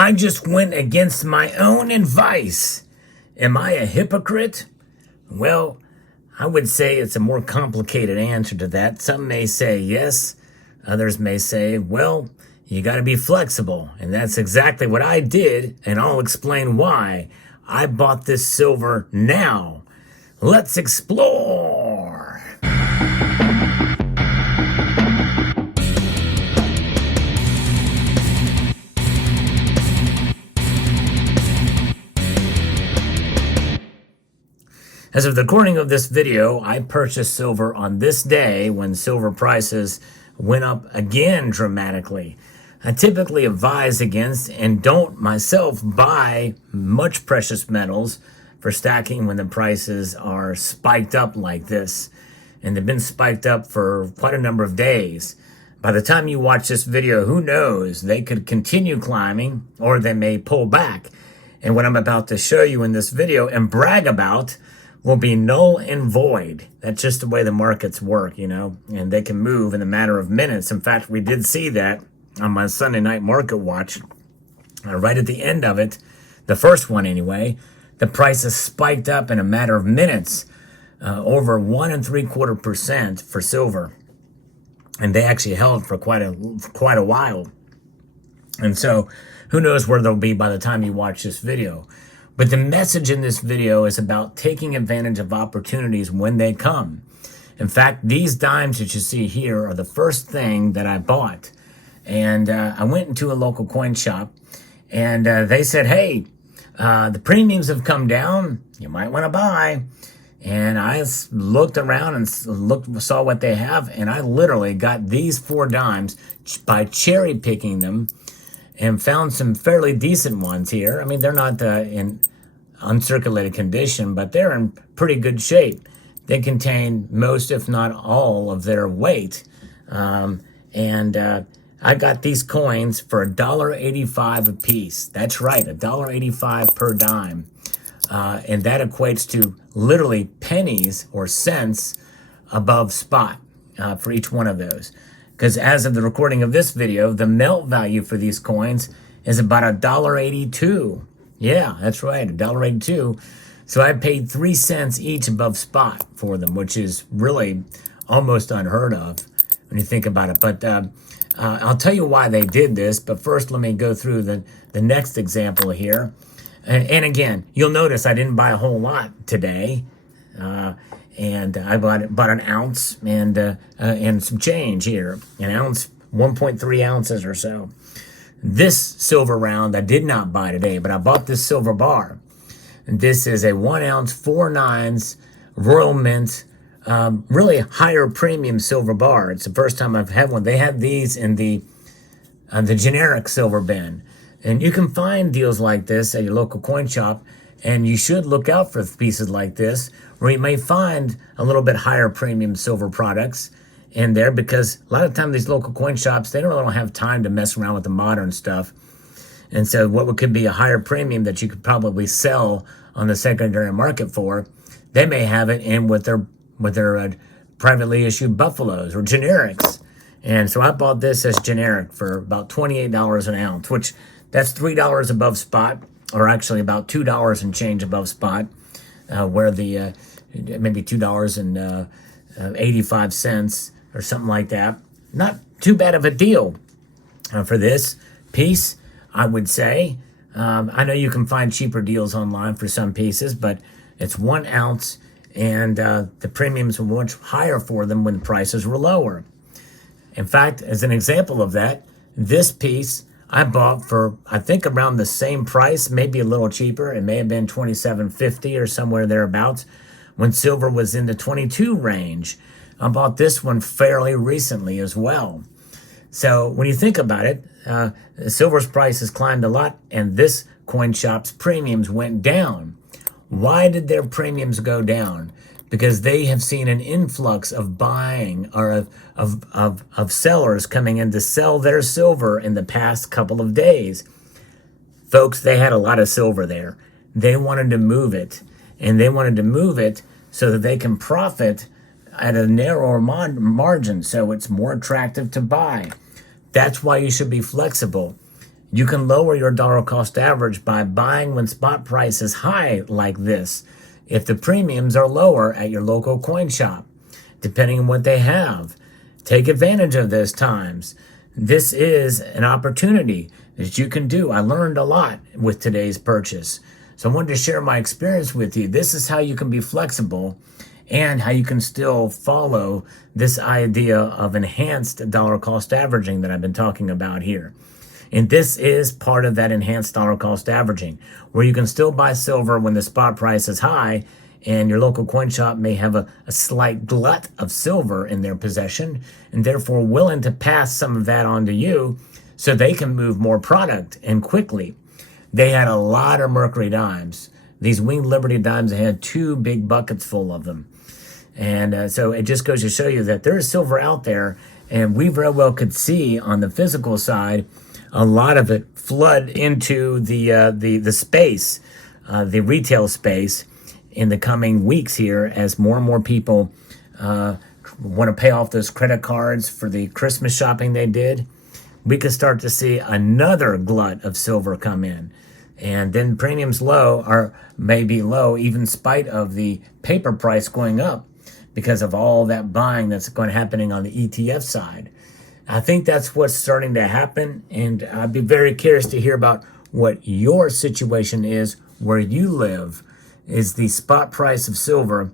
I just went against my own advice. Am I a hypocrite? Well, I would say it's a more complicated answer to that. Some may say yes. Others may say, well, you got to be flexible. And that's exactly what I did, and I'll explain why. I bought this silver now. Let's explore. As of the recording of this video, I purchased silver on this day when silver prices went up again dramatically. I typically advise against and don't myself buy much precious metals for stacking when the prices are spiked up like this. And they've been spiked up for quite a number of days. By the time you watch this video, who knows? They could continue climbing or they may pull back. And what I'm about to show you in this video and brag about will be null and void. That's just the way the markets work, and they can move in a matter of minutes. In fact, we did see that on my Sunday night market watch. Right at the end of it, the first one anyway, the prices spiked up in a matter of minutes, over 1.75% for silver. And they actually held for quite a while. And so who knows where they'll be by the time you watch this video. But the message in this video is about taking advantage of opportunities when they come. In fact, these dimes that you see here are the first thing that I bought. And I went into a local coin shop and they said, hey, the premiums have come down. You might want to buy. And I looked around and saw what they have. And I literally got these 4 dimes by cherry picking them and found some fairly decent ones here. I mean, they're not in uncirculated condition, but they're in pretty good shape. They contain most, if not all, of their weight. I got these coins for $1.85 a piece. That's right, $1.85 per dime. And that equates to literally pennies or cents above spot for each one of those. Because as of the recording of this video, the melt value for these coins is about $1.82. Yeah, that's right, $1.82. So I paid 3 cents each above spot for them, which is really almost unheard of when you think about it. But I'll tell you why they did this. But first, let me go through the next example here. And again, you'll notice I didn't buy a whole lot today. And I bought an ounce and some change here. An ounce, 1.3 ounces or so. This silver round I did not buy today, but I bought this silver bar. And this is a 1 ounce, 4/9 Royal Mint, really higher premium silver bar. It's the first time I've had one. They have these in the generic silver bin. And you can find deals like this at your local coin shop, and you should look out for pieces like this, where you may find a little bit higher premium silver products in there, because a lot of times these local coin shops, they don't have time to mess around with the modern stuff. And so what could be a higher premium that you could probably sell on the secondary market for, they may have it in with their privately issued buffaloes or generics. And so I bought this as generic for about $28 an ounce, which that's $3 above spot, or actually about $2 and change above spot, where the maybe $2.85 or something like that. Not too bad of a deal for this piece, I would say. I know you can find cheaper deals online for some pieces, but it's 1 ounce, and the premiums were much higher for them when the prices were lower. In fact, as an example of that, this piece I bought for, I think, around the same price, maybe a little cheaper. It may have been $27.50 or somewhere thereabouts, when silver was in the 22 range. I bought this one fairly recently as well. So when you think about it, silver's price has climbed a lot, and this coin shop's premiums went down. Why did their premiums go down? Because they have seen an influx of buying, or of sellers coming in to sell their silver in the past couple of days. Folks, they had a lot of silver there. They wanted to move it, and they wanted to move it so that they can profit at a narrower margin, so it's more attractive to buy. That's why you should be flexible. You can lower your dollar cost average by buying when spot price is high like this, if the premiums are lower at your local coin shop, depending on what they have. Take advantage of those times. This is an opportunity that you can do. I learned a lot with today's purchase. So I wanted to share my experience with you. This is how you can be flexible and how you can still follow this idea of enhanced dollar cost averaging that I've been talking about here. And this is part of that enhanced dollar cost averaging, where you can still buy silver when the spot price is high, and your local coin shop may have a slight glut of silver in their possession, and therefore willing to pass some of that on to you so they can move more product and quickly. They had a lot of Mercury dimes. These Winged Liberty dimes, they had 2 big buckets full of them. And so it just goes to show you that there is silver out there, and we very well could see on the physical side a lot of it flood into the space, the retail space, in the coming weeks here, as more and more people want to pay off those credit cards for the Christmas shopping they did. We could start to see another glut of silver come in. And then premiums low are maybe low, even in spite of the paper price going up, because of all that buying that's going to happening on the ETF side. I think that's what's starting to happen, and I'd be very curious to hear about what your situation is where you live. Is the spot price of silver,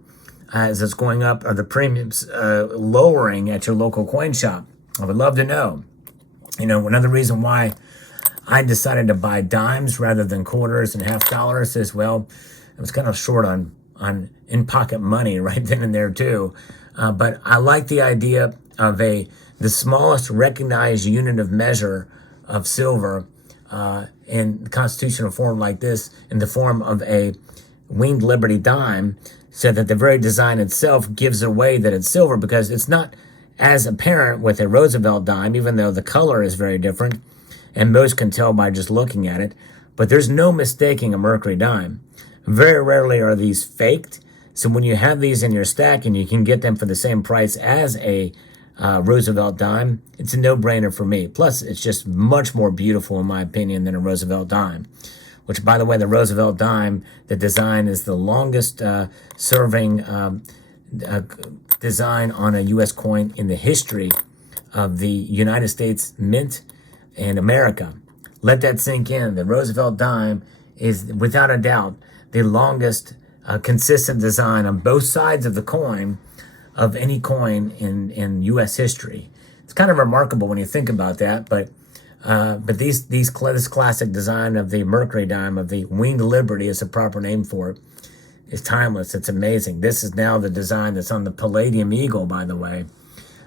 as it's going up, are the premiums lowering at your local coin shop? I would love to know. You know, another reason why I decided to buy dimes rather than quarters and half dollars is, well, I was kind of short on in-pocket money right then and there too. But I like the idea of the smallest recognized unit of measure of silver in constitutional form like this, in the form of a Winged Liberty dime, so that the very design itself gives away that it's silver, because it's not as apparent with a Roosevelt dime, even though the color is very different, and most can tell by just looking at it. But there's no mistaking a Mercury dime. Very rarely are these faked, so when you have these in your stack and you can get them for the same price as a Roosevelt dime, it's a no-brainer for me. Plus, it's just much more beautiful, in my opinion, than a Roosevelt dime. Which, by the way, the Roosevelt dime, the design is the longest serving design on a U.S. coin in the history of the United States Mint and America. Let that sink in. The Roosevelt dime is, without a doubt, the longest consistent design on both sides of the coin of any coin in U.S. history. It's kind of remarkable when you think about that, but this classic design of the Mercury dime, of the Winged Liberty is a proper name for it, is timeless. It's amazing. This is now the design that's on the Palladium Eagle, by the way,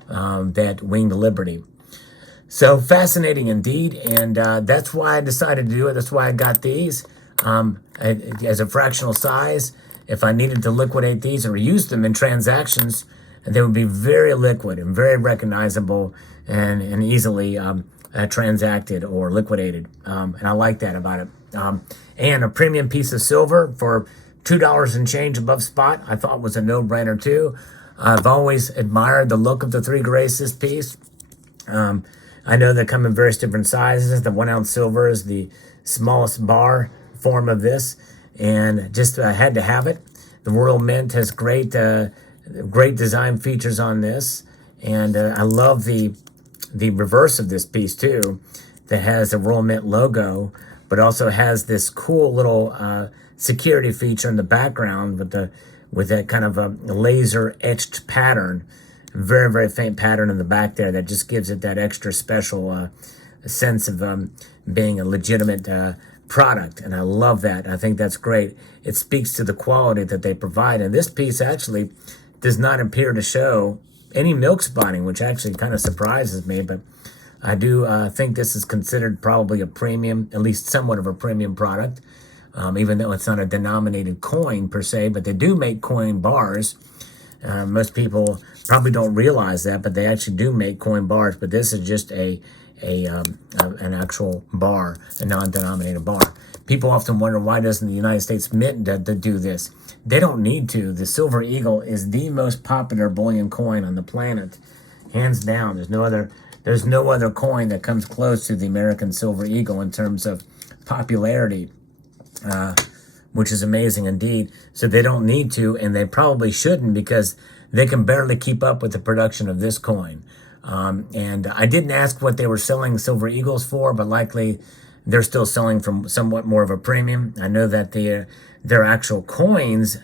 that Winged Liberty. So fascinating indeed, and that's why I decided to do it. That's why I got these as a fractional size. If I needed to liquidate these or use them in transactions, they would be very liquid and very recognizable and easily transacted or liquidated. And I like that about it. And a premium piece of silver for $2 and change above spot, I thought was a no-brainer too. I've always admired the look of the Three Graces piece. I know they come in various different sizes. The 1 ounce silver is the smallest bar form of this, and just had to have it. The Royal Mint has great design features on this, and I love the reverse of this piece too, that has the Royal Mint logo, but also has this cool little security feature in the background with that kind of a laser etched pattern, very, very faint pattern in the back there that just gives it that extra special sense of being a legitimate product. And I love that. I think that's great. It speaks to the quality that they provide. And this piece actually does not appear to show any milk spotting, which actually kind of surprises me. But I do think this is considered probably a premium, at least somewhat of a premium product, even though it's not a denominated coin per se, but they do make coin bars. Most people probably don't realize that, but they actually do make coin bars. But this is just an actual bar, a non-denominated bar. People often wonder, why doesn't the United States Mint do this? They don't need to. The Silver Eagle is the most popular bullion coin on the planet, hands down. There's There's no other coin that comes close to the American Silver Eagle in terms of popularity, which is amazing indeed. So they don't need to, and they probably shouldn't, because they can barely keep up with the production of this coin. And I didn't ask what they were selling Silver Eagles for, but likely they're still selling from somewhat more of a premium. I know that their actual coins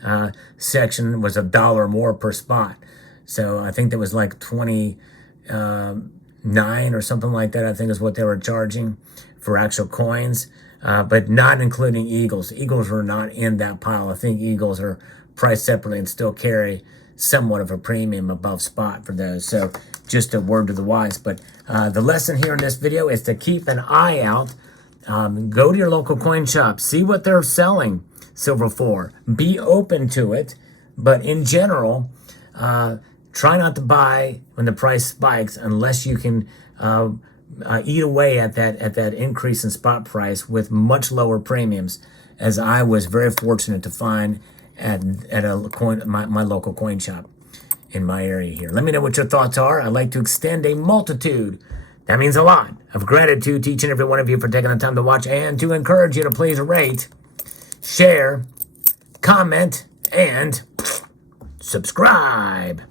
section was $1 more per spot. So I think that was like 29 or something like that, I think is what they were charging for actual coins, but not including Eagles. Eagles were not in that pile. I think Eagles are priced separately and still carry somewhat of a premium above spot for those. So just a word to the wise. But the lesson here in this video is to keep an eye out. Go to your local coin shop, see what they're selling silver for. Be open to it, but in general, try not to buy when the price spikes unless you can eat away at that increase in spot price with much lower premiums, as I was very fortunate to find at a coin, my local coin shop in my area here. Let me know what your thoughts are. I'd like to extend a multitude, that means a lot, of gratitude to each and every one of you for taking the time to watch, and to encourage you to please rate, share, comment, and subscribe.